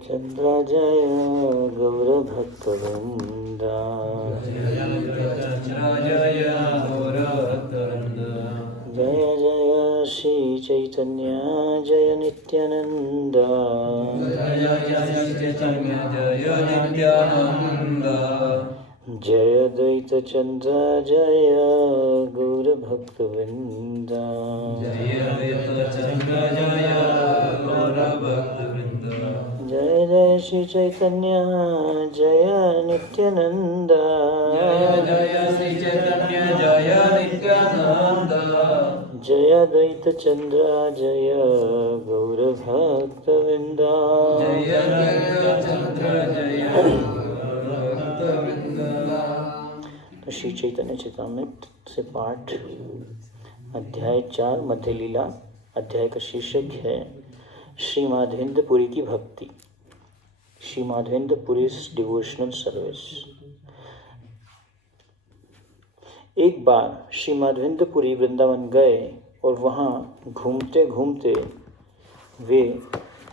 चंद्र जय गौरभक्तवृंद। जय जय श्री चैतन्य जय नित्यानंद। जय द्वैत चंद्र जय गौरभक्तवृंद। जय जय श्री चैतन्य जय नित्यानंद। जय द्वैत चंद्र जय गौरभक्तवृंद। तो श्री चैतन्य चरितामृत से पाठ अध्याय 4 मध्य लीला। अध्याय का शीर्षक है श्री माधवेंद्रपुरी की भक्ति। Shri Madhavendrapuri's devotional service. एक बार श्री माधवेंद्रपुरी वृंदावन गए और वहाँ घूमते घूमते वे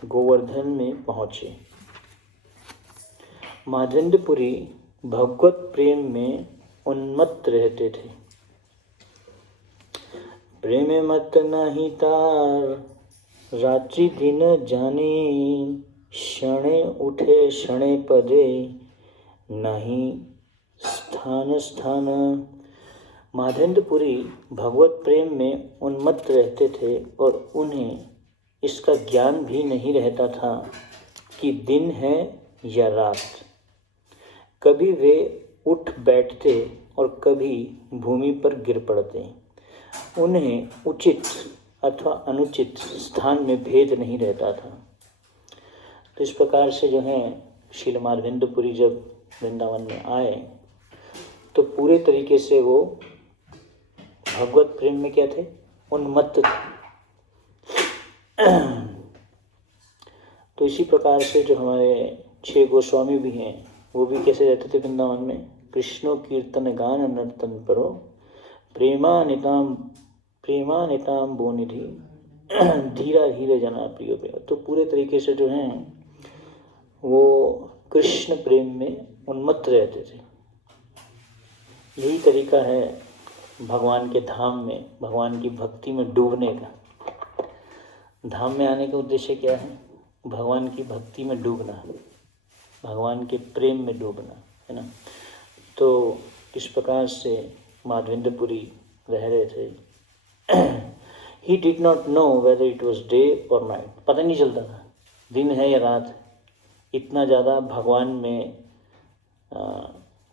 गोवर्धन में पहुँचे। माधवेंद्रपुरी भगवत प्रेम में उन्मत्त रहते थे। प्रेम मत नहीं तार रात्रि दिन जाने, क्षणे उठे क्षणे पदे नहीं स्थान स्थान। माधवेंद्रपुरी भगवत प्रेम में उन्मत्त रहते थे और उन्हें इसका ज्ञान भी नहीं रहता था कि दिन है या रात। कभी वे उठ बैठते और कभी भूमि पर गिर पड़ते। उन्हें उचित अथवा अनुचित स्थान में भेद नहीं रहता था। तो इस प्रकार से जो है श्रील माधवेंद्रपुरी जब वृंदावन में आए तो पूरे तरीके से वो भगवत प्रेम में क्या थे, उन्मत्त थे। तो इसी प्रकार से जो हमारे 6 गोस्वामी भी हैं वो भी कैसे रहते थे वृंदावन में। कृष्णो कीर्तन गान नर्तन परो प्रेमानिताम बोनिधि धीरा धीरे जना प्रियो प्रिय। तो पूरे तरीके से जो हैं वो कृष्ण प्रेम में उन्मत्त रहते थे। यही तरीका है भगवान के धाम में, भगवान की भक्ति में डूबने का। धाम में आने का उद्देश्य क्या है? भगवान की भक्ति में डूबना, भगवान के प्रेम में डूबना, है ना। तो इस प्रकार से माधवेंद्रपुरी रह रहे थे। He did not know whether it was day or night. पता नहीं चलता था दिन है या रात है। इतना ज़्यादा भगवान में,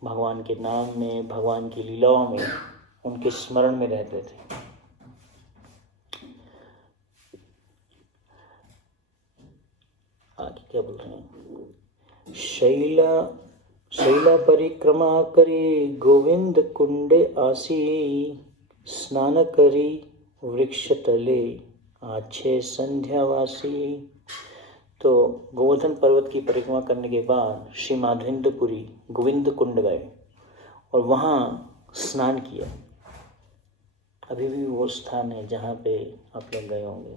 भगवान के नाम में, भगवान की लीलाओं में, उनके स्मरण में रहते थे। आगे क्या बोल रहे हैं? शैला परिक्रमा करी गोविंद कुंडे आसी, स्नान करी वृक्ष तले आछे संध्यावासी। तो गोवर्धन पर्वत की परिक्रमा करने के बाद श्री माधवेंद्रपुरी गोविंद कुंड गए और वहाँ स्नान किया। अभी भी वो स्थान है जहाँ पे आप लोग गए होंगे।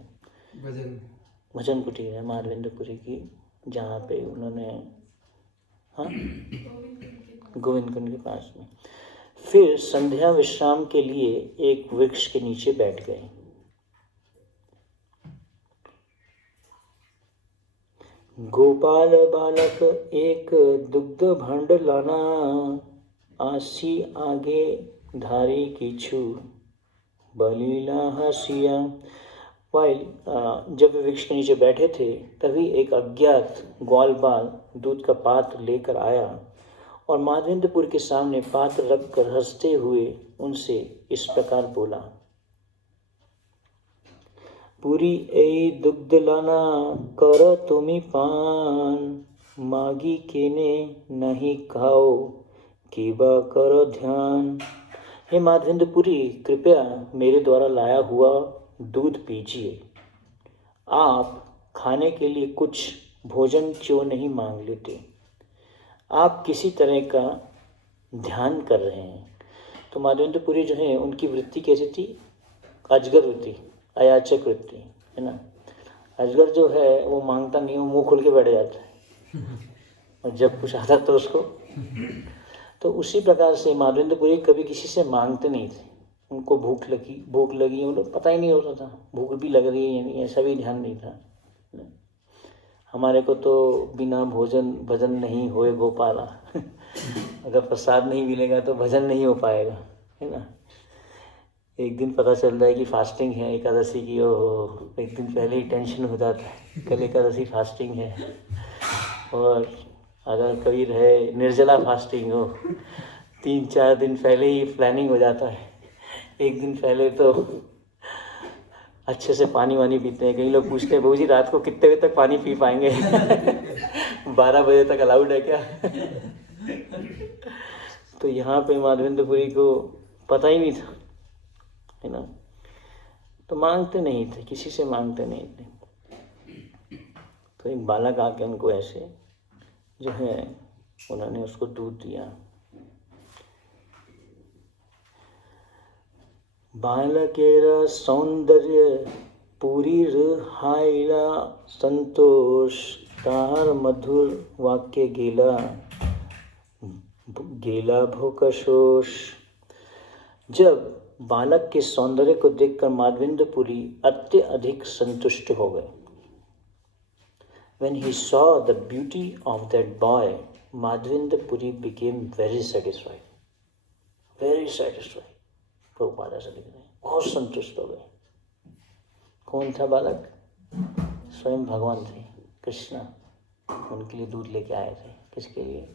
भजन कुटीर है माधवेंद्रपुरी की, जहाँ पे उन्होंने, हाँ, गोविंद कुंड के पास में। फिर संध्या विश्राम के लिए एक वृक्ष के नीचे बैठ गए। गोपाल बालक एक दुग्ध भांड लाना, आसी आगे धारी किछु बलीला हसिया। जब वे वृक्ष के नीचे बैठे थे तभी एक अज्ञात ग्वालबाल दूध का पात्र लेकर आया और माधवेंद्रपुरी के सामने पात्र रखकर हंसते हुए उनसे इस प्रकार बोला, पुरी ए दुग्ध लाना कर तुमी पान, मागी केने नहीं खाओ कीबा करो ध्यान। हे माधवेंद्रपुरी, कृपया मेरे द्वारा लाया हुआ दूध पीजिए। आप खाने के लिए कुछ भोजन क्यों नहीं मांग लेते? आप किसी तरह का ध्यान कर रहे हैं। तो माधवेंद्रपुरी जो है उनकी वृत्ति कैसी थी? अजगर वृत्ति, अयाचक वृत्ति, है ना। अजगर जो है वो मांगता नहीं, वो मुंह खोल के बैठ जाता है, और जब कुछ आता तो उसको। तो उसी प्रकार से माधवेंद्रपुरी कभी किसी से मांगते नहीं थे। उनको भूख लगी उनको पता ही नहीं होता था भूख भी लग रही है या नहीं, ऐसा भी ध्यान नहीं था। हमारे को तो बिना भोजन भजन नहीं होए गोपाला अगर प्रसाद नहीं मिलेगा तो भजन नहीं हो पाएगा, है ना। एक दिन पता चल रहा है कि फास्टिंग है एकादशी की, ओ एक दिन पहले ही टेंशन हो जाता है कल एकादशी फास्टिंग है। और अगर कभी रहे निर्जला फास्टिंग हो 3-4 दिन पहले ही प्लानिंग हो जाता है। एक दिन पहले तो अच्छे से पानी वानी पीते हैं। कई लोग पूछते हैं बहू जी रात को कितने बजे तक पानी पी पाएंगे 12 बजे तक अलाउड है क्या तो यहाँ पे माधवेंद्रपुरी को पता ही नहीं था, है ना। तो मांगते नहीं थे, किसी से मांगते नहीं थे। तो एक बालक आके उनको ऐसे जो है उन्होंने उसको दूध दिया। बालकेरा सौंदर्य पूरी हाइला संतोष तार मधुर वाक्य गेला भोकशोष। जब बालक के सौंदर्य को देखकर माधवेंद्रपुरी अत्यधिक संतुष्ट हो गए। When he saw the beauty of that boy, Madhavendra became very satisfied. Very satisfied. Prabhupada ऐसा लिख रहे हैं, बहुत संतुष्ट हो गए। कौन था बालक? स्वयं भगवान थे, कृष्णा। उनके लिए दूध लेके आए थे। किसके लिए?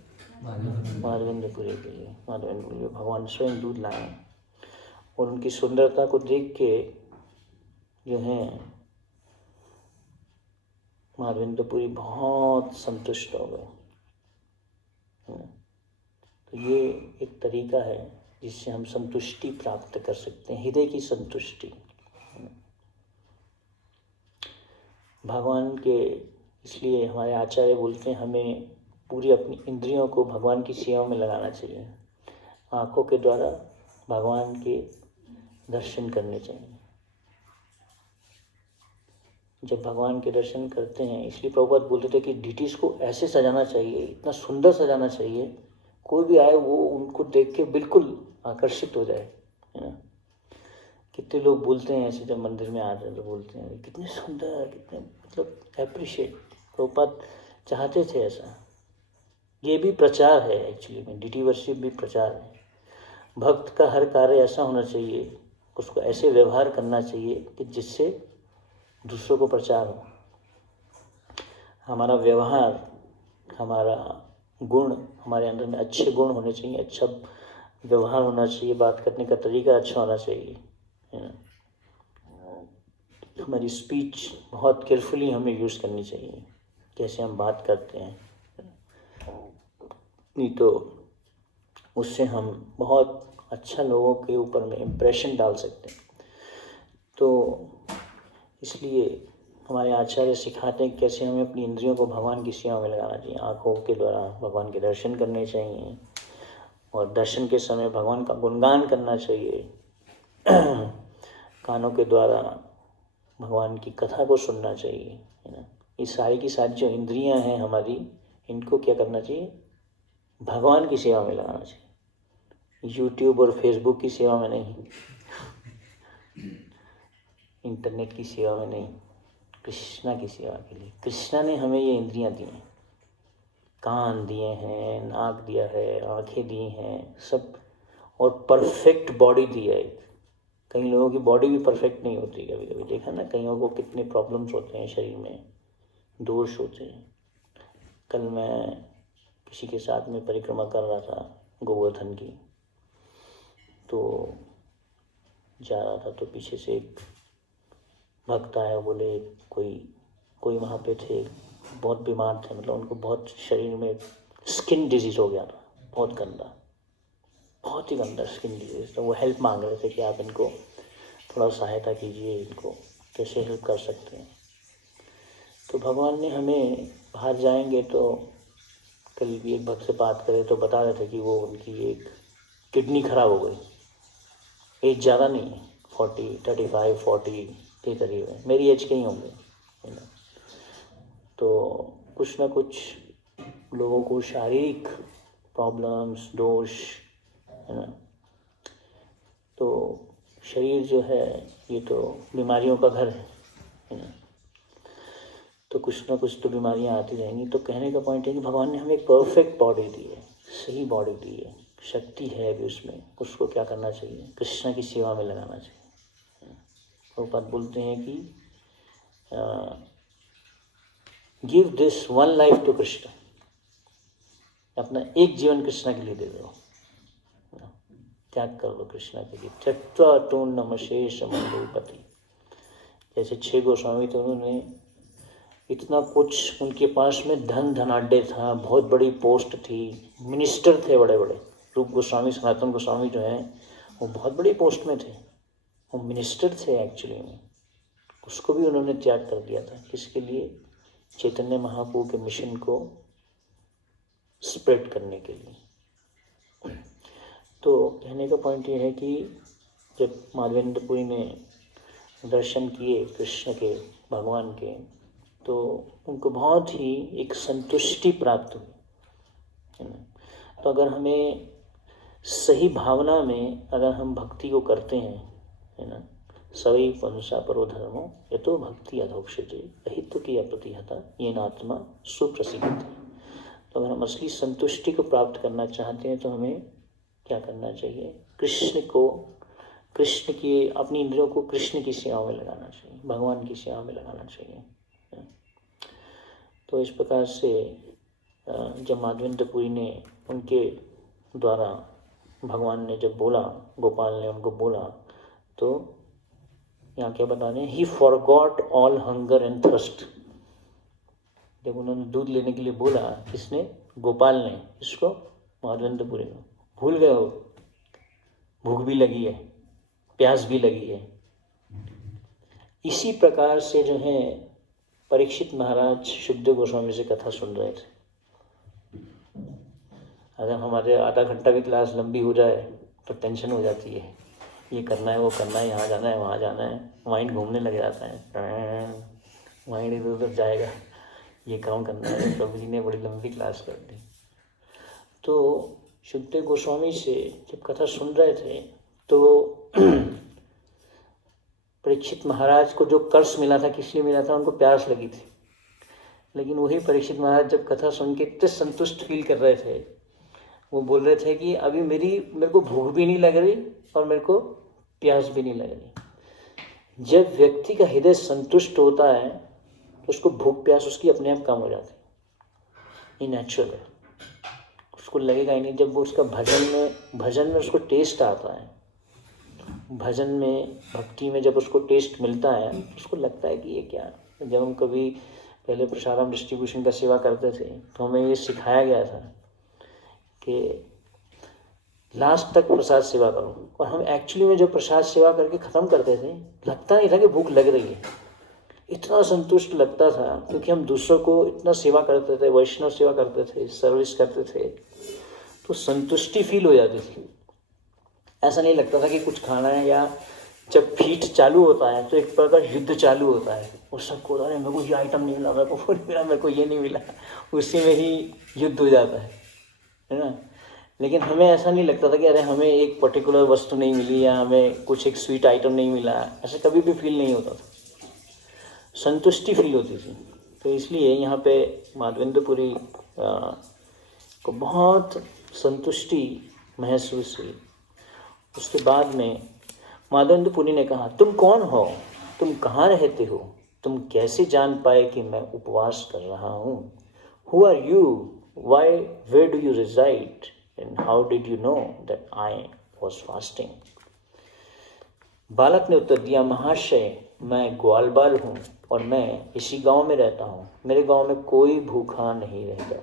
माधवेंद्रपुरी के लिए। माधवेंद्रपुरी भगवान स्वयं दूध लाए और उनकी सुंदरता को देख के जो है माधवेंद्रपुरी बहुत संतुष्ट हो गए। तो ये एक तरीका है जिससे हम संतुष्टि प्राप्त कर सकते हैं, हृदय की संतुष्टि। भगवान के इसलिए हमारे आचार्य बोलते हैं हमें पूरी अपनी इंद्रियों को भगवान की सेवा में लगाना चाहिए। आँखों के द्वारा भगवान के दर्शन करने चाहिए। जब भगवान के दर्शन करते हैं, इसलिए प्रभुपाद बोलते थे कि डिटीज को ऐसे सजाना चाहिए, इतना सुंदर सजाना चाहिए, कोई भी आए वो उनको देख के बिल्कुल आकर्षित हो जाए, है ना। कितने लोग बोलते हैं ऐसे, जब मंदिर में आते हैं तो बोलते हैं कितने सुंदर, कितने मतलब एप्रिशिएट। प्रभुपाद चाहते थे ऐसा। ये भी प्रचार है एक्चुअली में, डिटी वर्शिप भी प्रचार है। भक्त का हर कार्य ऐसा होना चाहिए, उसको ऐसे व्यवहार करना चाहिए कि जिससे दूसरों को प्रचार हो। हमारा व्यवहार, हमारा गुण, हमारे अंदर में अच्छे गुण होने चाहिए, अच्छा व्यवहार होना चाहिए, बात करने का तरीका अच्छा होना चाहिए, है ना। हमारी स्पीच बहुत केयरफुली हमें यूज़ करनी चाहिए, कैसे हम बात करते हैं, नहीं तो उससे हम बहुत अच्छा लोगों के ऊपर में इम्प्रेशन डाल सकते हैं। तो इसलिए हमारे आचार्य सिखाते हैं कैसे हमें अपनी इंद्रियों को भगवान की सेवा में लगाना चाहिए। आँखों के द्वारा भगवान के दर्शन करने चाहिए और दर्शन के समय भगवान का गुणगान करना चाहिए। कानों के द्वारा भगवान की कथा को सुनना चाहिए, है ना। ये सारी की सारी जो इंद्रियां हैं हमारी, इनको क्या करना चाहिए? भगवान की सेवा में लगाना चाहिए। यूट्यूब और फेसबुक की सेवा में नहीं, इंटरनेट की सेवा में नहीं, कृष्णा की सेवा के लिए। कृष्णा ने हमें ये इंद्रियां दी हैं, कान दिए हैं, नाक दिया है, आंखें दी हैं, सब, और परफेक्ट बॉडी दी है। कई लोगों की बॉडी भी परफेक्ट नहीं होती, कभी कभी देखा ना, कईयों को कितने प्रॉब्लम्स होते हैं शरीर में, दोष होते हैं। कल मैं किसी के साथ में परिक्रमा कर रहा था गोवर्धन की, तो जा रहा था तो पीछे से एक भक्त आया, बोले कोई वहाँ पे थे, बहुत बीमार थे, मतलब उनको बहुत शरीर में स्किन डिजीज़ हो गया था, बहुत गंदा, बहुत ही गंदा स्किन डिजीज़। तो वो हेल्प मांग रहे थे कि आप इनको थोड़ा सहायता कीजिए, इनको कैसे हेल्प कर सकते हैं। तो भगवान ने हमें, बाहर जाएंगे तो कल भी एक भक्त से बात करे तो बता रहे थे कि वो उनकी एक किडनी खराब हो गई। एज ज़्यादा नहीं है, 35-40 के करीब है, मेरी एज के ही होंगे, है ना। तो कुछ ना कुछ लोगों को शारीरिक प्रॉब्लम्स, दोष, है ना। तो शरीर जो है ये तो बीमारियों का घर है ना। तो कुछ ना कुछ तो बीमारियां आती रहेंगी। तो कहने का पॉइंट है कि भगवान ने हमें एक परफेक्ट बॉडी दी है, सही बॉडी दी है, शक्ति है अभी उसमें, उसको क्या करना चाहिए? कृष्ण की सेवा में लगाना चाहिए। वो बात बोलते हैं कि give this one life to Krishna, अपना एक जीवन कृष्ण के लिए दे दो, त्याग कर दो कृष्ण के लिए। त्यक्त्वा टूर्णमशेष मंडूपति, जैसे 6 गोस्वामी थे, उन्होंने इतना कुछ, उनके पास में धन धनाढ्य था, बहुत बड़ी पोस्ट थी, मिनिस्टर थे बड़े बड़े। रूप गोस्वामी, सनातन गोस्वामी जो हैं वो बहुत बड़ी पोस्ट में थे, वो मिनिस्टर थे एक्चुअली में। उसको भी उन्होंने त्याग कर दिया था, किसके लिए? चैतन्य महाप्रभु के मिशन को स्प्रेड करने के लिए। तो कहने का पॉइंट ये है कि जब माधवेंद्रपुरी ने दर्शन किए कृष्ण के, भगवान के, तो उनको बहुत ही एक संतुष्टि प्राप्त हुई, है ना। तो अगर हमें सही भावना में अगर हम भक्ति को करते हैं, है ना, सवै पुंसा परो धर्मो यतो भक्ति अधोक्षते अहित की अप्रतिहता ये नात्मा सुप्रसिद्ध। तो अगर हम असली संतुष्टि को प्राप्त करना चाहते हैं तो हमें क्या करना चाहिए? कृष्ण की, अपनी इंद्रियों को कृष्ण की सेवा में लगाना चाहिए, भगवान की सेवा में लगाना चाहिए। तो इस प्रकार से जब माधवेंद्रपुरी ने, उनके द्वारा भगवान ने जब बोला, गोपाल ने उनको बोला, तो यहाँ क्या बता रहे हैं? He forgot all hunger and thirst. जब उन्होंने दूध लेने के लिए बोला, किसने? गोपाल ने। इसको? माधवेंद्रपुरी ने। भूल गए हो, भूख भी लगी है, प्यास भी लगी है। इसी प्रकार से जो है परीक्षित महाराज शुद्धदेव गोस्वामी से कथा सुन रहे थे। अगर हमारे आधा घंटा भी क्लास लंबी हो जाए तो टेंशन हो जाती है, ये करना है, वो करना है, यहाँ जाना है, वहाँ जाना है, माइंड घूमने लग जाता है, माइंड इधर उधर जाएगा, ये काम करना है। प्रभु जी ने बड़ी लंबी क्लास कर दी। तो शुद्धदेव गोस्वामी से जब कथा सुन रहे थे तो परीक्षित महाराज को जो कर्ष मिला था, किस लिए मिला था? उनको प्यास लगी थी। लेकिन वही परीक्षित महाराज जब कथा सुन के इतने संतुष्ट फील कर रहे थे, वो बोल रहे थे कि अभी मेरे को भूख भी नहीं लग रही और मेरे को प्यास भी नहीं लग रही। जब व्यक्ति का हृदय संतुष्ट होता है तो उसको भूख प्यास उसकी अपने आप कम हो जाती है, ये नेचुरल है, उसको लगेगा ही नहीं। जब वो उसका भजन में उसको टेस्ट आता है, भजन में, भक्ति में जब उसको टेस्ट मिलता है, उसको लगता है कि ये क्या है। जब हम कभी पहले प्रसारम डिस्ट्रीब्यूशन का सेवा करते थे तो हमें ये सिखाया गया था कि लास्ट तक प्रसाद सेवा करो, और हम एक्चुअली में जो प्रसाद सेवा करके ख़त्म करते थे, लगता नहीं था कि भूख लग रही है, इतना संतुष्ट लगता था, क्योंकि हम दूसरों को इतना सेवा करते थे, वैष्णव सेवा करते थे, सर्विस करते थे, तो संतुष्टि फील हो जाती थी। ऐसा नहीं लगता था कि कुछ खाना है, या जब फीट चालू होता है तो एक प्रकार युद्ध चालू होता है, और सबको अरे मेरे को ये आइटम नहीं मिला, मेरे को वो नहीं मिला, मेरे को ये नहीं मिला, उसी में ही युद्ध हो जाता है ना। लेकिन हमें ऐसा नहीं लगता था कि अरे हमें एक पर्टिकुलर वस्तु नहीं मिली, या हमें कुछ एक स्वीट आइटम नहीं मिला, ऐसा कभी भी फील नहीं होता था, संतुष्टि फील होती थी। तो इसलिए यहाँ पे माधवेंद्रपुरी को बहुत संतुष्टि महसूस हुई। उसके बाद में माधवेंद्रपुरी ने कहा, तुम कौन हो, तुम कहाँ रहते हो, तुम कैसे जान पाए कि मैं उपवास कर रहा हूँ? Who are you, why, where do you reside, and how did you know that I was fasting? बालक ने उत्तर दिया, महाशय, मैं ग्वालबाल हूँ और मैं इसी गांव में रहता हूँ। मेरे गांव में कोई भूखा नहीं रहता।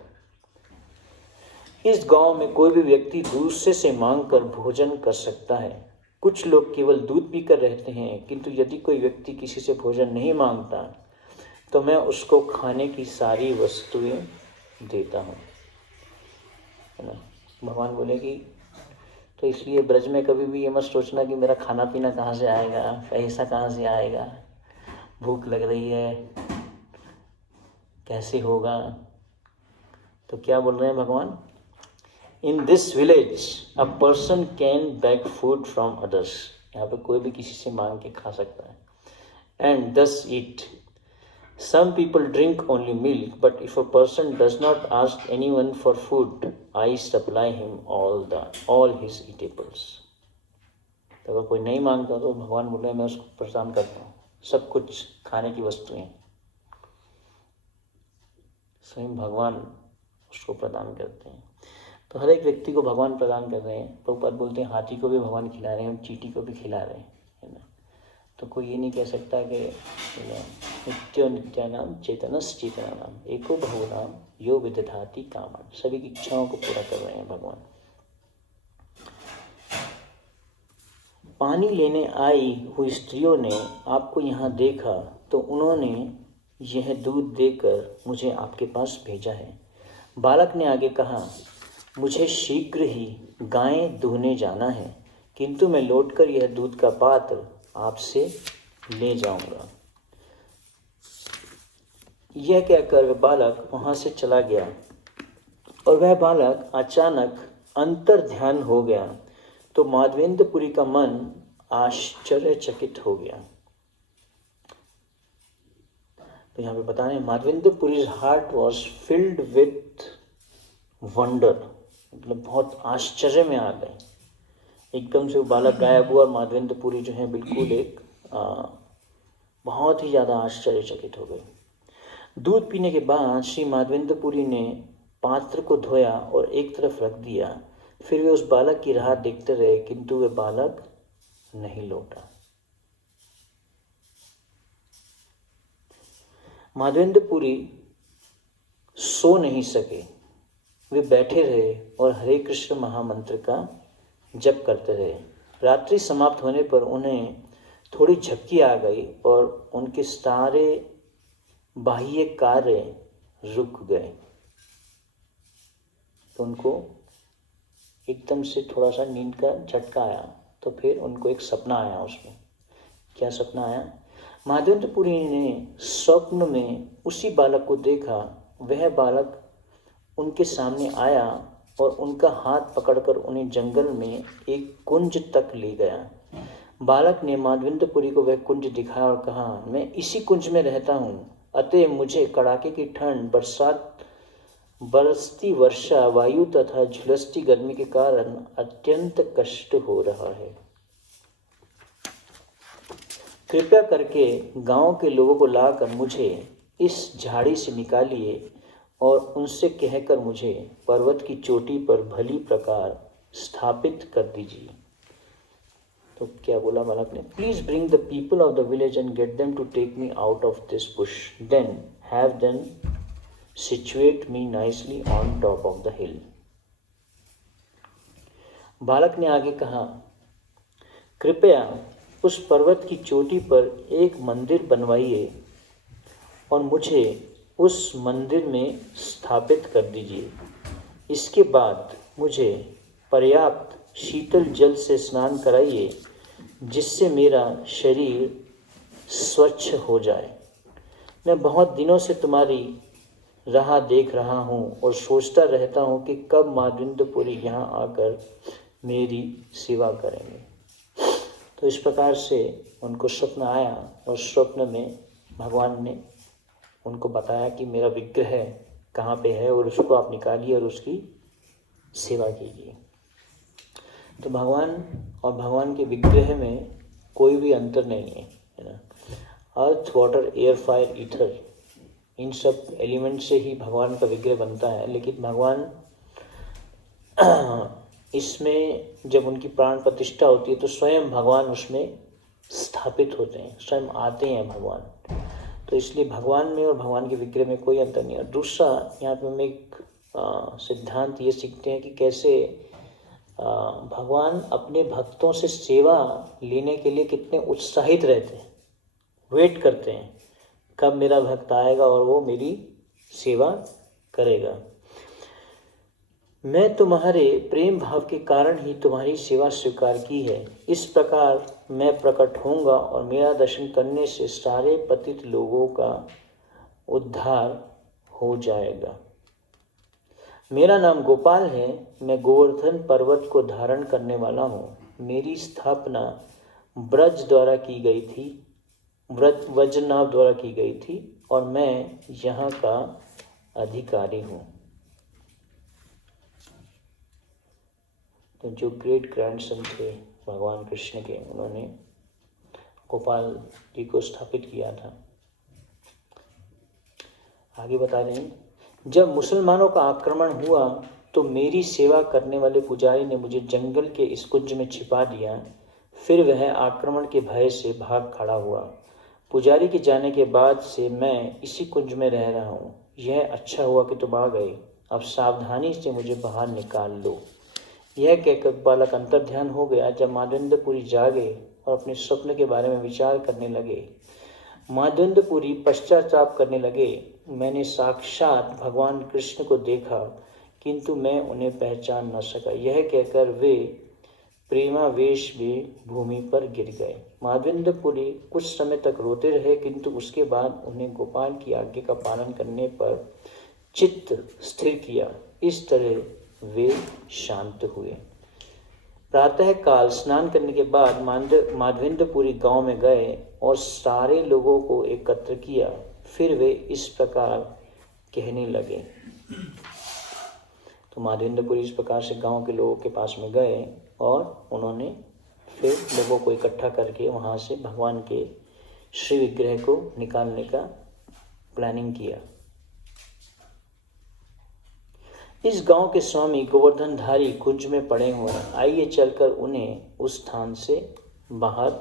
इस गांव में कोई भी व्यक्ति दूसरे से मांग कर भोजन कर सकता है। कुछ लोग केवल दूध पीकर रहते हैं, किंतु यदि कोई व्यक्ति किसी से भोजन नहीं मांगता तो मैं उसको खाने की सारी वस्तुएं देता हूँ, है ना। भगवान बोले कि तो इसलिए ब्रज में कभी भी ये मत सोचना कि मेरा खाना पीना कहाँ से आएगा, पैसा कहाँ से आएगा, भूख लग रही है, कैसे होगा। तो क्या बोल रहे हैं भगवान? In this village a person can beg food from others, यहाँ पे कोई भी किसी से मांग के खा सकता है. एंड दस ईट. Some people drink only milk, but if a person does not ask anyone for food, I supply him all his eatables. तो अगर कोई नहीं मांगता तो भगवान बोल रहे हैं मैं उसको प्रदान करता हूँ सब कुछ खाने की वस्तुएं. स्वयं भगवान उसको प्रदान करते हैं. तो हर एक व्यक्ति को भगवान प्रदान कर रहे हैं. प्रभुपाद बोलते हैं हाथी को भी भगवान खिला रहे हैं, चींटी को भी खिला रहे हैं, है ना. तो कोई ये नहीं कह सकता कि नित्यो नित्यानाम चेतनस चेतनानाम एको बहुनाम यो विदधाति कामन. सभी की इच्छाओं को पूरा कर रहे हैं भगवान. पानी लेने आई हुई स्त्रियों ने आपको यहाँ देखा तो उन्होंने यह दूध देकर मुझे आपके पास भेजा है. बालक ने आगे कहा, मुझे शीघ्र ही गायें दूहने जाना है, किंतु मैं लौटकर यह दूध का पात्र आपसे ले जाऊंगा. यह कहकर वह बालक वहां से चला गया और वह बालक अचानक अंतर ध्यान हो गया तो माधवेंद्रपुरी का मन आश्चर्यचकित हो गया. तो यहाँ पे बता रहे हैं Madhavendrapuri's heart was filled with wonder, मतलब बहुत आश्चर्य में आ गए. एकदम से वो बालक गायब हुआ और माधवेंद्रपुरी जो है बिल्कुल एक बहुत ही ज़्यादा आश्चर्यचकित हो गए. दूध पीने के बाद श्री माधवेंद्रपुरी ने पात्र को धोया और एक तरफ रख दिया. फिर वे उस बालक की राह देखते रहे, किंतु वे बालक नहीं लौटा. माधवेंद्रपुरी सो नहीं सके. वे बैठे रहे और हरे कृष्ण महामंत्र का जप करते रहे. रात्रि समाप्त होने पर उन्हें थोड़ी झपकी आ गई और उनके सारे बाह्य कार्य रुक गए. तो उनको एकदम से थोड़ा सा नींद का झटका आया. तो फिर उनको एक सपना आया. उसमें क्या सपना आया? माधवेंद्रपुरी ने स्वप्न में उसी बालक को देखा. वह बालक उनके सामने आया और उनका हाथ पकड़कर उन्हें जंगल में एक कुंज तक ले गया. बालक ने माधवेंद्रपुरी को वह कुंज दिखाया और कहा, मैं इसी कुंज में रहता हूँ, अतः मुझे कड़ाके की ठंड, बरसात, बरसती वर्षा, वायु तथा झुलसती गर्मी के कारण अत्यंत कष्ट हो रहा है. कृपया करके गांव के लोगों को लाकर मुझे इस झाड़ी से निकालिए और उनसे कहकर मुझे पर्वत की चोटी पर भली प्रकार स्थापित कर दीजिए. तो क्या बोला बालक ने? Please bring the people of the village and get them to take me out of this bush, then have them situate me nicely on top of the hill. बालक ने आगे कहा, कृपया उस पर्वत की चोटी पर एक मंदिर बनवाइए और मुझे उस मंदिर में स्थापित कर दीजिए. इसके बाद मुझे पर्याप्त शीतल जल से स्नान कराइए जिससे मेरा शरीर स्वच्छ हो जाए. मैं बहुत दिनों से तुम्हारी राह देख रहा हूँ और सोचता रहता हूँ कि कब माधवेंद्रपुरी यहाँ आकर मेरी सेवा करेंगे. तो इस प्रकार से उनको स्वप्न आया और स्वप्न में भगवान ने उनको बताया कि मेरा विग्रह कहाँ पे है और उसको आप निकालिए और उसकी सेवा कीजिए. तो भगवान और भगवान के विग्रह में कोई भी अंतर नहीं है ना. अर्थ, वाटर, एयर, फायर, ईथर, इन सब एलिमेंट से ही भगवान का विग्रह बनता है. लेकिन भगवान इसमें जब उनकी प्राण प्रतिष्ठा होती है तो स्वयं भगवान उसमें स्थापित होते हैं, स्वयं आते हैं भगवान. तो इसलिए भगवान में और भगवान के विग्रह में कोई अंतर नहीं है. और दूसरा यहाँ पे हम एक सिद्धांत ये सीखते हैं कि कैसे भगवान अपने भक्तों से सेवा लेने के लिए कितने उत्साहित रहते हैं, वेट करते हैं कब मेरा भक्त आएगा और वो मेरी सेवा करेगा. मैं तुम्हारे प्रेम भाव के कारण ही तुम्हारी सेवा स्वीकार की है. इस प्रकार मैं प्रकट होऊंगा और मेरा दर्शन करने से सारे पतित लोगों का उद्धार हो जाएगा. मेरा नाम गोपाल है, मैं गोवर्धन पर्वत को धारण करने वाला हूँ। मेरी स्थापना ब्रज द्वारा की गई थी, वज्रनाभ द्वारा की गई थी और मैं यहाँ का अधिकारी हूँ। तो जो ग्रेट ग्रैंडसन थे भगवान कृष्ण के, उन्होंने गोपाल जी को स्थापित किया था। आगे बता रहे हैं, जब मुसलमानों का आक्रमण हुआ तो मेरी सेवा करने वाले पुजारी ने मुझे जंगल के इस कुंज में छिपा दिया। फिर वह आक्रमण के भय से भाग खड़ा हुआ। पुजारी के जाने के बाद से मैं इसी कुंज में रह रहा हूँ। यह अच्छा हुआ कि तुम आ गए। अब सावधानी से मुझे बाहर निकाल लो। यह कहकर बालक अंतर्ध्यान हो गया। जब माधवेंद्रपुरी जागे और अपने स्वप्न के बारे में विचार करने लगे, माधवेंद्रपुरी पश्चाताप करने लगे। मैंने साक्षात भगवान कृष्ण को देखा, किंतु मैं उन्हें पहचान न सका। यह कहकर वे प्रेमावेश में भूमि पर गिर गए। माधवेंद्रपुरी कुछ समय तक रोते रहे, किंतु उसके बाद उन्हें गोपाल की आज्ञा का पालन करने पर चित्त स्थिर किया। इस तरह वे शांत हुए। प्रातः काल स्नान करने के बाद माधवेंद्रपुरी गांव में गए और सारे लोगों को एकत्र किया। फिर वे इस प्रकार कहने लगे। तो माधवेंद्रपुरी इस प्रकार से गांव के लोगों के पास में गए और उन्होंने फिर लोगों को इकट्ठा करके वहाँ से भगवान के श्री विग्रह को निकालने का प्लानिंग किया। इस गांव के स्वामी गोवर्धनधारी कुंज में पड़े हुए हैं। आइए चलकर उन्हें उस स्थान से बाहर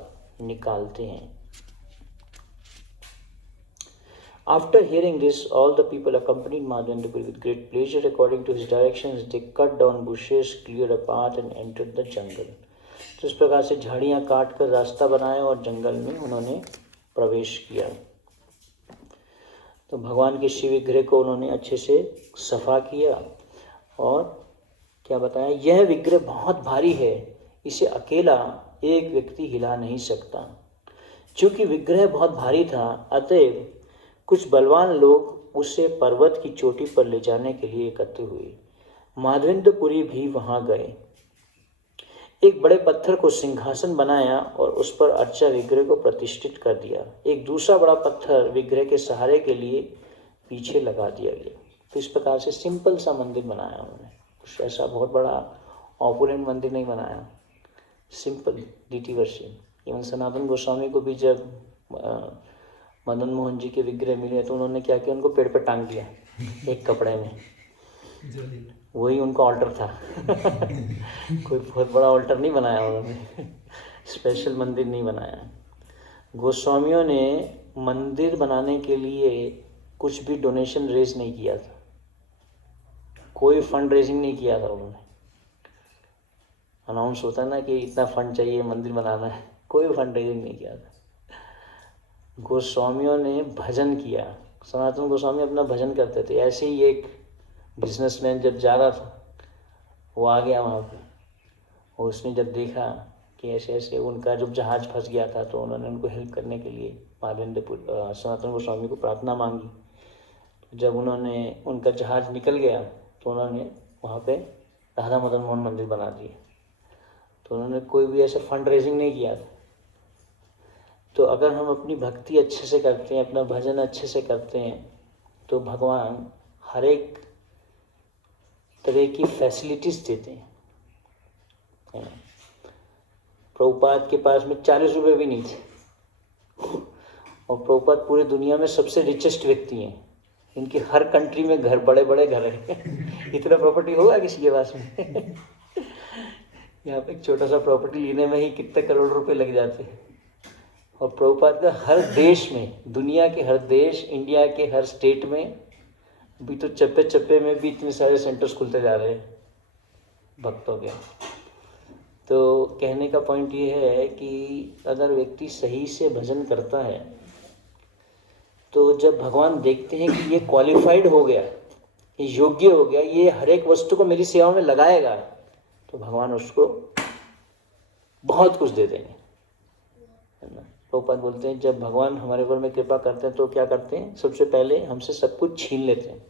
निकालते हैं। After hearing this, all the people accompanied Madhavendra with great pleasure. According to his directions, they cut down bushes, cleared a path, and entered the jungle. तो इस प्रकार से झाड़ियाँ काट कर रास्ता बनाया और जंगल में उन्होंने प्रवेश किया। तो भगवान के शिव विग्रह को उन्होंने अच्छे से सफा किया और क्या बताया, यह विग्रह बहुत भारी है, इसे अकेला एक व्यक्ति हिला नहीं सकता। चूँकि विग्रह बहुत भारी था, अतएव कुछ बलवान लोग उसे पर्वत की चोटी पर ले जाने के लिए एकत्र हुए। माधवेंद्रपुरी भी वहां गए। एक बड़े पत्थर को सिंहासन बनाया और उस पर अर्चा विग्रह को प्रतिष्ठित कर दिया। एक दूसरा बड़ा पत्थर विग्रह के सहारे के लिए पीछे लगा दिया गया। तो इस प्रकार से सिंपल सा मंदिर बनाया उन्होंने। कुछ ऐसा बहुत बड़ा ऑपुलेंट मंदिर नहीं बनाया, simple deity worship. Even Sanatan Goswami को भी जब मदन मोहन जी के विग्रह मिले तो उन्होंने क्या किया, उनको पेड़ पे टांग दिया एक कपड़े में। वही उनका ऑल्टर था। कोई बहुत बड़ा ऑल्टर नहीं बनाया उन्होंने, स्पेशल मंदिर नहीं बनाया। गोस्वामियों ने मंदिर बनाने के लिए कुछ भी डोनेशन रेज नहीं किया था, कोई फंड रेजिंग नहीं किया था उन्होंने। अनाउंस होता है ना कि इतना फंड चाहिए मंदिर बनाना है, कोई फंड रेजिंग नहीं किया था। गोस्वामियों ने भजन किया। सनातन गोस्वामी अपना भजन करते थे। ऐसे ही एक बिजनेसमैन जब जा रहा था, वो आ गया वहाँ पे और उसने जब देखा कि ऐसे ऐसे उनका जब जहाज़ फंस गया था, तो उन्होंने उनको हेल्प करने के लिए सनातन गोस्वामी को प्रार्थना मांगी। जब उन्होंने उनका जहाज़ निकल गया तो उन्होंने वहाँ पे राधा मदन मोहन मंदिर बना दिए। तो उन्होंने कोई भी ऐसा फंड रेजिंग नहीं किया था। तो अगर हम अपनी भक्ति अच्छे से करते हैं, अपना भजन अच्छे से करते हैं, तो भगवान हर एक तरह की फैसिलिटीज़ देते हैं। प्रभुपाद के पास में 40 रुपये भी नहीं थे और प्रभुपाद पूरे दुनिया में सबसे रिचेस्ट व्यक्ति हैं। इनकी हर कंट्री में घर, बड़े बड़े घर हैं। इतना प्रॉपर्टी होगा किसी के पास में? यहाँ पे एक छोटा सा प्रॉपर्टी लेने में ही कितने करोड़ रुपए लग जाते हैं। और प्रभुपाद का हर देश में, दुनिया के हर देश, इंडिया के हर स्टेट में अभी तो चप्पे चप्पे में भी इतने सारे सेंटर्स खुलते जा रहे हैं भक्तों के। तो कहने का पॉइंट ये है कि अगर व्यक्ति सही से भजन करता है तो जब भगवान देखते हैं कि ये क्वालिफाइड हो गया, ये योग्य हो गया, ये हर एक वस्तु को मेरी सेवा में लगाएगा, तो भगवान उसको बहुत कुछ दे देंगे, है ना। प्रभुपाद बोलते हैं जब भगवान हमारे ऊपर में कृपा करते हैं तो क्या करते हैं, सबसे पहले हमसे सब कुछ छीन लेते हैं,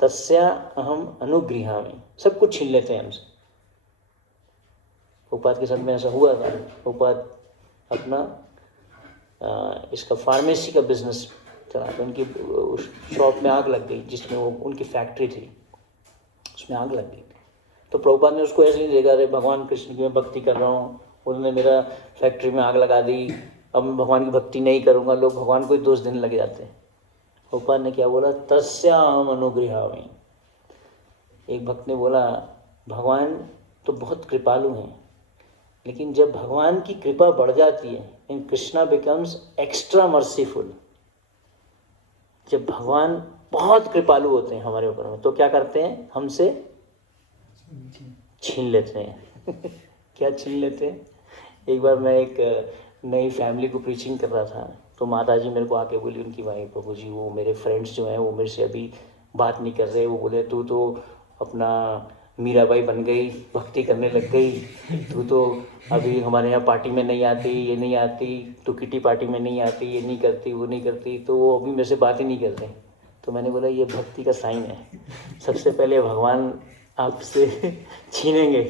तस्या अहम अनुगृहामि, सब कुछ छीन लेते हैं हमसे। उपाद के साथ में ऐसा हुआ था। उपाद अपना इसका फार्मेसी का बिजनेस चलाते, उनकी उस शॉप में आग लग गई जिसमें वो उनकी फैक्ट्री थी, उसमें आग लग गई। तो प्रभुपाद ने उसको ऐसे नहीं देखा, अरे भगवान कृष्ण की मैं भक्ति कर रहा हूँ, उन्होंने मेरा फैक्ट्री में आग लगा दी, अब मैं भगवान की भक्ति नहीं करूँगा। लोग भगवान को ही दोष देने लग जाते हैं। प्रभुपाद ने क्या बोला, तस्याम अनुगृहामि। एक भक्त ने बोला, भगवान तो बहुत कृपालु हैं, लेकिन जब भगवान की कृपा बढ़ जाती है, इन कृष्णा बिकम्स एक्स्ट्रा मर्सीफुल। जब भगवान बहुत कृपालु होते हैं हमारे ऊपर में, तो क्या करते हैं, हमसे छीन लेते हैं। क्या छीन लेते हैं? एक बार मैं एक नई फैमिली को प्रीचिंग कर रहा था, तो माता जी मेरे को आके बोली, उनकी वाइफ, प्रभु जी वो मेरे फ्रेंड्स जो हैं वो मेरे से अभी बात नहीं कर रहे। वो बोले तू तो अपना मीराबाई बन गई, भक्ति करने लग गई, तू तो अभी हमारे यहाँ पार्टी में नहीं आती, ये नहीं आती, तू किटी पार्टी में नहीं आती, ये नहीं करती, वो नहीं करती, तो वो अभी मेरे से बात ही नहीं करते। तो मैंने बोला ये भक्ति का साइन है। सबसे पहले भगवान आपसे छीनेंगे।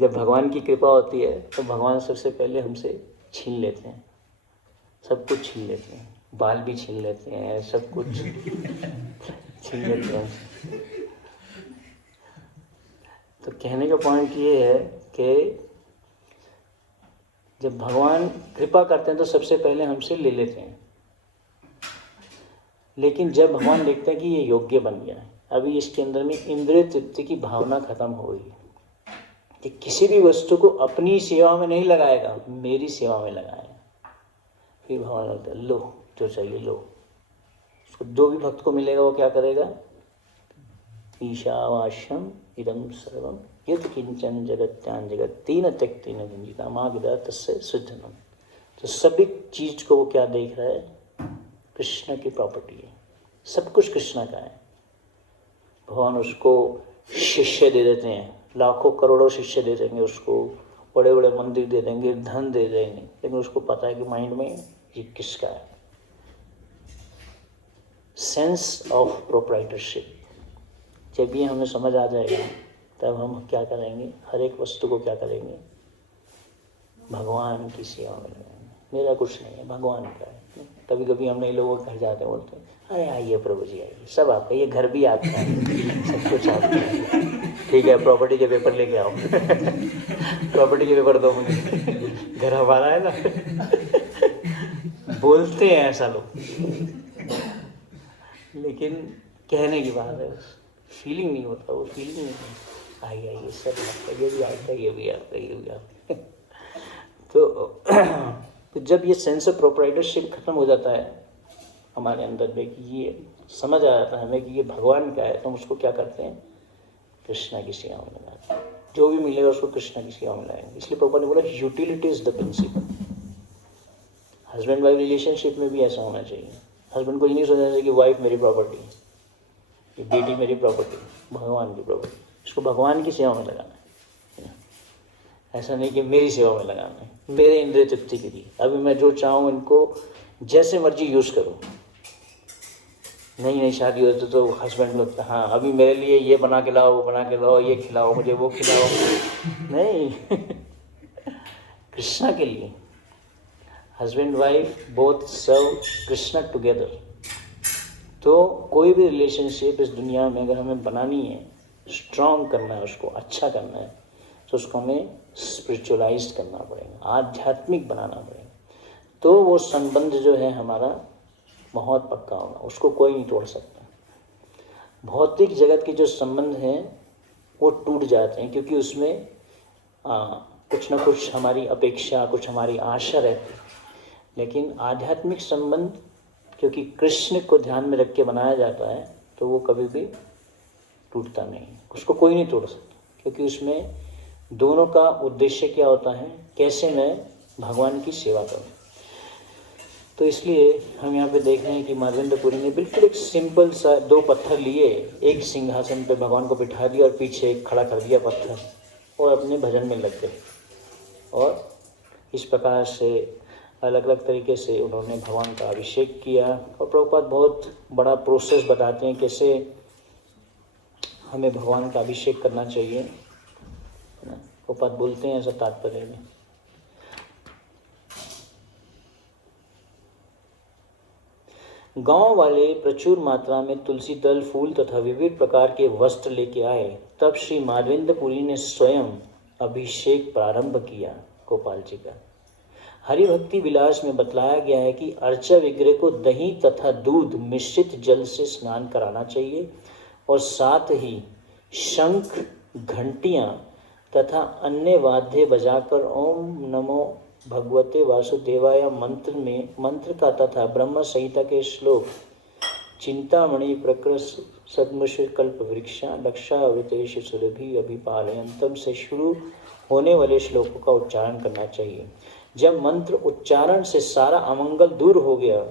जब भगवान की कृपा होती है तो भगवान सबसे पहले हमसे छीन लेते हैं, सब कुछ छीन लेते हैं, बाल भी छीन लेते हैं, सब कुछ छीन लेते हैं। तो कहने का पॉइंट ये है कि जब भगवान कृपा करते हैं तो सबसे पहले हमसे ले लेते हैं, लेकिन जब भगवान देखते हैं कि ये योग्य बन गया है, अभी इसके अंदर में इंद्रिय तृप्ति की भावना खत्म हो गई कि किसी भी वस्तु को अपनी सेवा में नहीं लगाएगा, मेरी सेवा में लगाएगा, फिर भगवान बोलते हैं लो जो चाहिए लो। उसको जो भी भक्त को मिलेगा वो क्या करेगा, ईशावास्यम इदम सर्वम यत् किंचन जगत्यान जगत तीन त्यक्तेन गंजिता माँ विदा तस्य सिद्धनम। तो सभी चीज को वो क्या देख रहा है, कृष्ण की प्रॉपर्टी है, सब कुछ कृष्ण का है। भगवान उसको शिष्य दे देते हैं, लाखों करोड़ों शिष्य दे देंगे उसको, बड़े बड़े मंदिर दे देंगे, धन दे देंगे, लेकिन उसको पता है कि माइंड में ये किसका है। सेंस ऑफ प्रोप्राइटरशिप जब ये हमें समझ आ जाएगा, तब हम क्या करेंगे, हर एक वस्तु को क्या करेंगे, भगवान की सेवा में लगाएंगे। मेरा कुछ नहीं है, भगवान का है। कभी कभी हम नए लोगों के घर जाते हैं, बोलते हैं अरे आइए प्रभु जी आइए, सब आपका, ये घर भी आपका है, सब कुछ आपका है, ठीक है प्रॉपर्टी के पेपर लेके आओ। प्रॉपर्टी के पेपर दो मुझे, घर हमारा है ना। बोलते हैं ऐसा लोग, लेकिन कहने की बात है, फीलिंग नहीं होता, वो फीलिंग नहीं होता। आइए आइए सब आपका, ये भी आपका, ये भी आपका, ये भी आपका। तो जब ये सेंस ऑफ प्रोप्राइटरशिप खत्म हो जाता है हमारे अंदर में, कि ये समझ आ जाता है हमें कि ये भगवान का है, तो हम उसको क्या करते हैं, कृष्णा की सेवा में लगाते हैं। जो भी मिलेगा उसको कृष्णा की सेवा में लगाएंगे। इसलिए प्रभुपाद ने बोला utility is the principle. Husband wife relationship में भी ऐसा होना चाहिए। हस्बैंड को ये नहीं सोचना चाहिए कि वाइफ मेरी प्रॉपर्टी, ये बेटी मेरी प्रॉपर्टी, भगवान की प्रॉपर्टी, इसको भगवान की सेवा में लगाना है। ऐसा नहीं कि मेरी सेवा में लगाना है, मेरे इंद्रिय तृप्ति के लिए, अभी मैं जो चाहूँ इनको जैसे मर्जी यूज़ करूँ। नहीं शादी होती तो हस्बैंड लगता हाँ अभी मेरे लिए ये बना के लाओ, वो बना के लाओ, ये खिलाओ मुझे, वो खिलाओ। नहीं, कृष्णा के लिए हस्बैंड वाइफ बोथ सर्व कृष्णा टुगेदर। तो कोई भी रिलेशनशिप इस दुनिया में अगर हमें बनानी है, स्ट्रॉन्ग करना है, उसको अच्छा करना है, तो उसको हमें स्पिरिचुअलाइज करना पड़ेगा, आध्यात्मिक बनाना पड़ेगा। तो वो संबंध जो है हमारा बहुत पक्का होगा, उसको कोई नहीं तोड़ सकता। भौतिक जगत के जो संबंध हैं वो टूट जाते हैं, क्योंकि उसमें कुछ ना कुछ हमारी अपेक्षा, कुछ हमारी आशा रहती है। लेकिन आध्यात्मिक संबंध क्योंकि कृष्ण को ध्यान में रख के बनाया जाता है, तो वो कभी भी टूटता नहीं, उसको कोई नहीं तोड़ सकता। क्योंकि उसमें दोनों का उद्देश्य क्या होता है, कैसे मैं भगवान की सेवा करूं। तो इसलिए हम यहाँ पे देख रहे हैं कि माधवेंद्र पुरी ने बिल्कुल एक सिंपल सा 2 पत्थर लिए, एक सिंहासन पे भगवान को बिठा दिया और पीछे एक खड़ा कर दिया पत्थर, और अपने भजन में लग गए। और इस प्रकार से अलग अलग तरीके से उन्होंने भगवान का अभिषेक किया। और प्रभुपाद बहुत बड़ा प्रोसेस बताते हैं कैसे हमें भगवान का अभिषेक करना चाहिए, है ना। गोपाल बोलते हैं ऐसा तात्पर्य में। गांव वाले प्रचुर मात्रा में तुलसी दल, फूल तथा विविध प्रकार के वस्त्र लेके आए। तब श्री माधवेंद्रपुरी ने स्वयं अभिषेक प्रारंभ किया गोपाल जी का। हरिभक्ति विलास में बतलाया गया है कि अर्चा विग्रह को दही तथा दूध मिश्रित जल से स्नान कराना चाहिए और साथ ही शंख, घंटियां तथा अन्य वाद्य बजाकर ओम नमो भगवते वासुदेवाय मंत्र का तथा ब्रह्म संहिता के श्लोक चिंतामणि प्रकृत सद्मुष कल्प वृक्षा लक्षावृतेश सुरभि अभिपालयंतम से शुरू होने वाले श्लोकों का उच्चारण करना चाहिए। जब मंत्र उच्चारण से सारा अमंगल दूर हो गया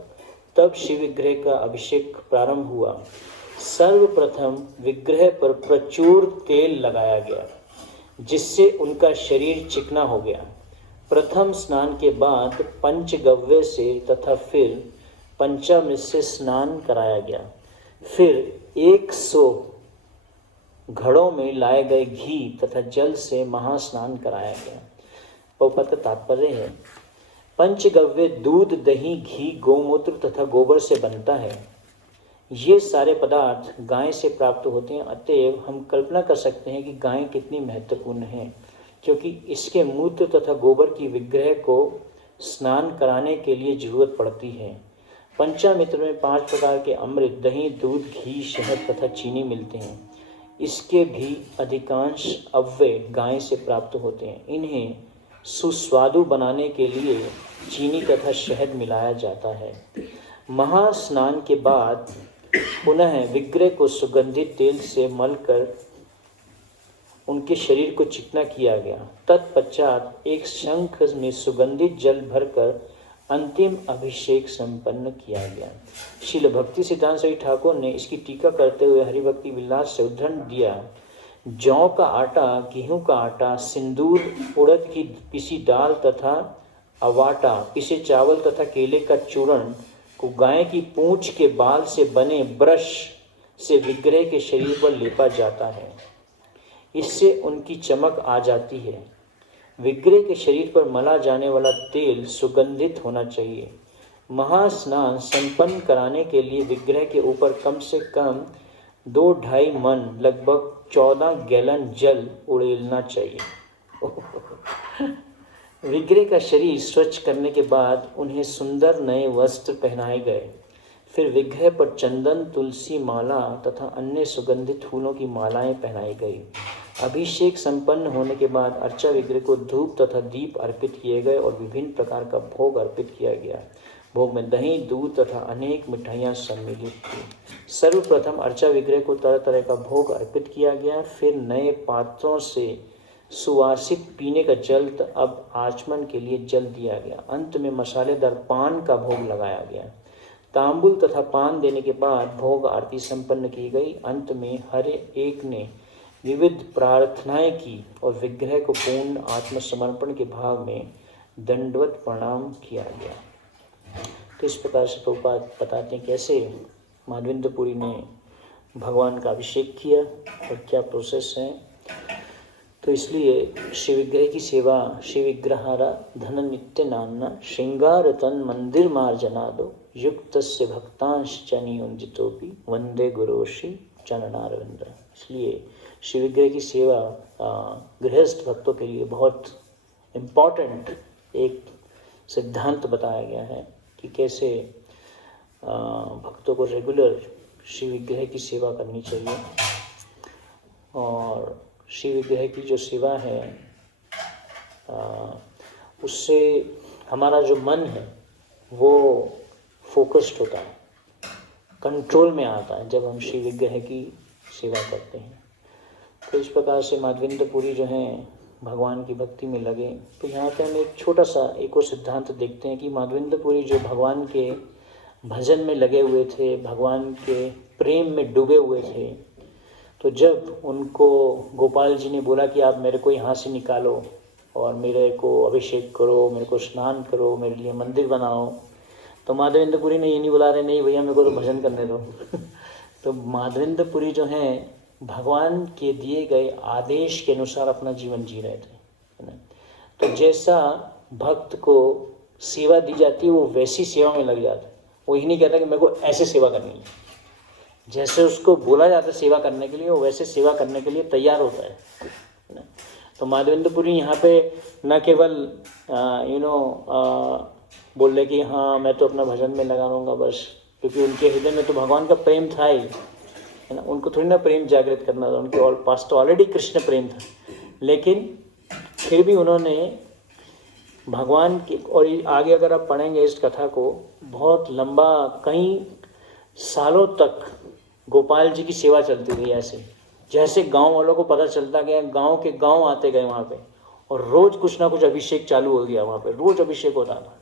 तब शिव विग्रह का अभिषेक प्रारंभ हुआ। सर्वप्रथम विग्रह पर प्रचुर तेल लगाया गया जिससे उनका शरीर चिकना हो गया। प्रथम स्नान के बाद पंचगव्य से तथा फिर पंचामृत से स्नान कराया गया। फिर 100 घड़ों में लाए गए घी तथा जल से महास्नान कराया गया। पद का तात्पर्य है, पंचगव्य दूध, दही, घी, गोमूत्र तथा गोबर से बनता है। ये सारे पदार्थ गाय से प्राप्त होते हैं। अतएव हम कल्पना कर सकते हैं कि गाय कितनी महत्वपूर्ण है, क्योंकि इसके मूत्र तथा गोबर की विग्रह को स्नान कराने के लिए जरूरत पड़ती है। पंचामृत में 5 प्रकार के अमृत, दही, दूध, घी, शहद तथा चीनी मिलते हैं। इसके भी अधिकांश अव्यय गाय से प्राप्त होते हैं। इन्हें सुस्वादु बनाने के लिए चीनी तथा शहद मिलाया जाता है। महास्नान के बाद पुनः विग्रह को सुगंधित तेल से मलकर उनके शरीर को चिकना किया गया। तत्पश्चात एक शंख में सुगंधित जल भरकर अंतिम अभिषेक संपन्न किया गया। श्रील भक्ति सिद्धांत स्वामी ठाकुर ने इसकी टीका करते हुए हरिभक्ति विलास से उद्धरण दिया। जौ का आटा, गेहूं का आटा, सिंदूर, उड़द की पिसी दाल तथा अवाटा, पिसे चावल तथा केले का चूर्ण को गाय की पूंछ के बाल से बने ब्रश से विग्रह के शरीर पर लेपा जाता है। इससे उनकी चमक आ जाती है। विग्रह के शरीर पर मला जाने वाला तेल सुगंधित होना चाहिए। महास्नान संपन्न कराने के लिए विग्रह के ऊपर कम से कम 2-2.5 मन लगभग 14 गैलन जल उड़ेलना चाहिए। विग्रह का शरीर स्वच्छ करने के बाद उन्हें सुंदर नए वस्त्र पहनाए गए। फिर विग्रह पर चंदन, तुलसी माला तथा अन्य सुगंधित फूलों की मालाएं पहनाई गई। अभिषेक संपन्न होने के बाद अर्चा विग्रह को धूप तथा दीप अर्पित किए गए और विभिन्न प्रकार का भोग अर्पित किया गया। भोग में दही, दूध तथा अनेक मिठाइयाँ सम्मिलित थी। सर्वप्रथम अर्चा विग्रह को तरह तरह का भोग अर्पित किया गया। फिर नए पात्रों से सुवासित पीने का जल अब आचमन के लिए जल दिया गया। अंत में मसालेदार पान का भोग लगाया गया। तांबुल तथा पान देने के बाद भोग आरती संपन्न की गई। अंत में हर एक ने विविध प्रार्थनाएं की और विग्रह को पूर्ण आत्मसमर्पण के भाव में दंडवत प्रणाम किया गया। तो इस प्रकार से प्रभुपाद बताते हैं कैसे माधवेंद्रपुरी ने भगवान का अभिषेक किया और क्या प्रोसेस है। तो इसलिए शिव विग्रह की सेवा, शिव विग्रहारा धन नित्य नान्ना श्रृंगार तन मंदिर मार्जनादो युक्तस्य भक्तांश चनियोंजितोपि वंदे गुरोश्री चरणारविंद। इसलिए शिव विग्रह की सेवा गृहस्थ भक्तों के लिए बहुत इम्पॉर्टेंट एक सिद्धांत बताया गया है कि कैसे भक्तों को रेगुलर शिव विग्रह की सेवा करनी चाहिए। और शिव विग्रह की जो सेवा है उससे हमारा जो मन है वो फोकस्ड होता है, कंट्रोल में आता है जब हम शिव विग्रह की सेवा करते हैं। तो इस प्रकार से माधवेंद्रपुरी जो हैं भगवान की भक्ति में लगे। तो यहाँ पे हम एक छोटा सा एक और सिद्धांत देखते हैं कि माधवेंद्रपुरी जो भगवान के भजन में लगे हुए थे, भगवान के प्रेम में डूबे हुए थे, तो जब उनको गोपाल जी ने बोला कि आप मेरे को यहाँ से निकालो और मेरे को अभिषेक करो, मेरे को स्नान करो, मेरे लिए मंदिर बनाओ, तो माधवेंद्रपुरी ने ये नहीं बोला रहे नहीं भैया मेरे को तो भजन करने दो। तो माधवेंद्रपुरी जो हैं भगवान के दिए गए आदेश के अनुसार अपना जीवन जी रहे थे, है ना। तो जैसा भक्त को सेवा दी जाती है वो वैसी सेवा में लग जाता है। वो ये नहीं कहता कि मेरे को ऐसे सेवा करनी है, जैसे उसको बोला जाता है सेवा करने के लिए वो वैसे सेवा करने के लिए तैयार होता है ना। तो माधवेंद्रपुरी यहाँ पे न केवल बोल रहे कि हाँ मैं तो अपना भजन में लगा रहूँगा बस, क्योंकि उनके हृदय में तो भगवान का प्रेम था ही, है ना। उनको थोड़ी ना प्रेम जागृत करना था, उनके पास तो ऑलरेडी कृष्ण प्रेम था, लेकिन फिर भी उन्होंने भगवान की, और आगे अगर आप पढ़ेंगे इस कथा को, बहुत लंबा कई सालों तक गोपाल जी की सेवा चलती रही। ऐसे जैसे गांव वालों को पता चलता गया, गांव के गांव आते गए वहाँ पे, और रोज कुछ ना कुछ अभिषेक चालू हो गया वहाँ पे, रोज अभिषेक होता था।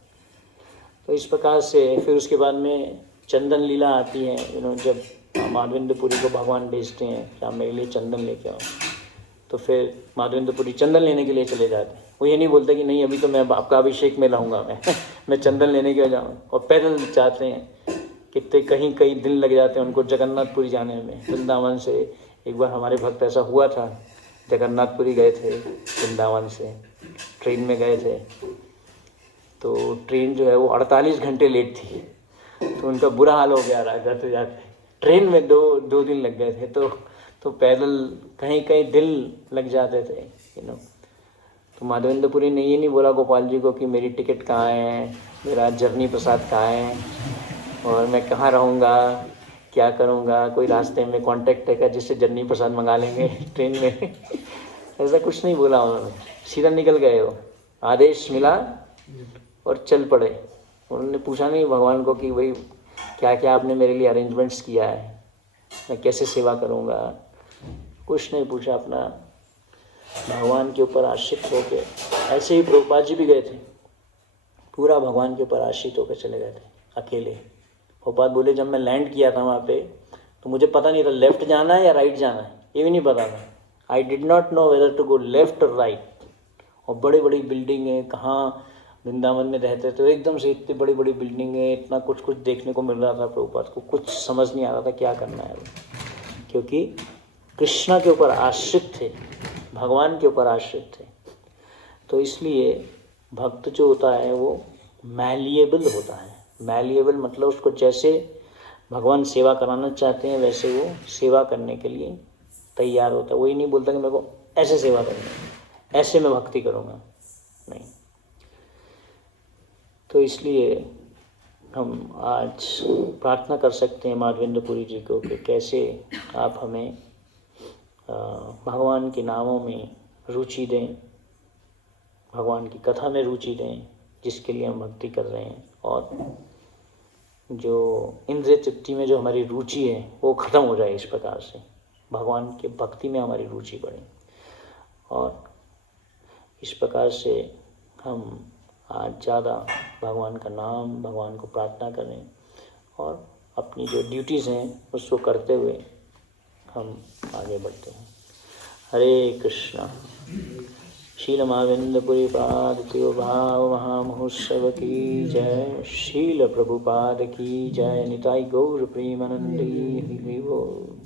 तो इस प्रकार से फिर उसके बाद में चंदन लीला आती है, जब माधवेंद्रपुरी को भगवान भेजते हैं कि आप मेरे लिए चंदन लेके आओ, तो फिर माधवेंद्रपुरी चंदन लेने के लिए चले जाते हैं। वो ये नहीं बोलते कि नहीं अभी तो मैं आपका अभिषेक में लाऊंगा मैं चंदन लेने के जाऊँ, और पैदल जाते हैं। कितने कई दिन लग जाते हैं उनको जगन्नाथपुरी जाने में, वृंदावन से। एक बार हमारे भक्त ऐसा हुआ था, जगन्नाथपुरी गए थे वृंदावन से, ट्रेन में गए थे, तो ट्रेन जो है वो 48 घंटे लेट थी, तो उनका बुरा हाल हो गया रहा जाते जाते। ट्रेन में दो दिन लग गए थे, तो पैदल कहीं दिन लग जाते थे, तो माधवेंद्रपुरी ने ये नहीं बोला गोपाल जी को कि मेरी टिकट कहाँ है, मेरा जर्नी प्रसाद कहाँ है, और मैं कहाँ रहूँगा, क्या करूँगा, कोई रास्ते में कांटेक्ट है क्या जिससे जर्नी प्रसाद मंगा लेंगे ट्रेन में ऐसा कुछ नहीं बोला उन्होंने, सीधा निकल गए। वो आदेश मिला और चल पड़े। उन्होंने पूछा नहीं भगवान को कि भाई क्या क्या आपने मेरे लिए अरेंजमेंट्स किया है, मैं कैसे सेवा करूँगा, कुछ नहीं पूछा। अपना भगवान के ऊपर आश्रित होके, ऐसे ही प्रभुपाद जी भी गए थे, पूरा भगवान के ऊपर आश्रित होकर चले गए थे अकेले। प्रभुपाद बोले जब मैं लैंड किया था वहाँ पे तो मुझे पता नहीं था लेफ़्ट जाना है या राइट जाना है, ये भी नहीं पता था। I did not know whether to go left और राइट। और बड़ी बड़ी बिल्डिंग है, कहाँ वृंदावन में रहते थे, एकदम से इतनी बड़ी बड़ी बिल्डिंग है, इतना कुछ देखने को मिल रहा था। प्रभुपाद को कुछ समझ नहीं आ रहा था क्या करना है, क्योंकि कृष्णा के ऊपर आश्रित थे, भगवान के ऊपर आश्रित थे। तो इसलिए भक्त जो होता है वो मैलिएबल होता है। मैलिएबल मतलब उसको जैसे भगवान सेवा कराना चाहते हैं वैसे वो सेवा करने के लिए तैयार होता है। वही नहीं बोलता कि मेरे को ऐसे सेवा करनी है, ऐसे मैं भक्ति करूँगा, नहीं। तो इसलिए हम आज प्रार्थना कर सकते हैं माधवेंद्रपुरी जी को कि कैसे आप हमें भगवान के नामों में रुचि दें, भगवान की कथा में रुचि दें जिसके लिए हम भक्ति कर रहे हैं, और जो इंद्रिय तृप्ति में जो हमारी रुचि है वो ख़त्म हो जाए। इस प्रकार से भगवान के भक्ति में हमारी रुचि बढ़े, और इस प्रकार से हम आज ज़्यादा भगवान का नाम, भगवान को प्रार्थना करें, और अपनी जो ड्यूटीज़ हैं उसको करते हुए हम आगे बढ़ते हैं। हरे कृष्णा। शील माधवेंद्रपुरी पाद त्यो भाव महामहोत्सव की जय। शील प्रभुपाद की जय। निताई गौर प्रेमानंदी हरि बोल।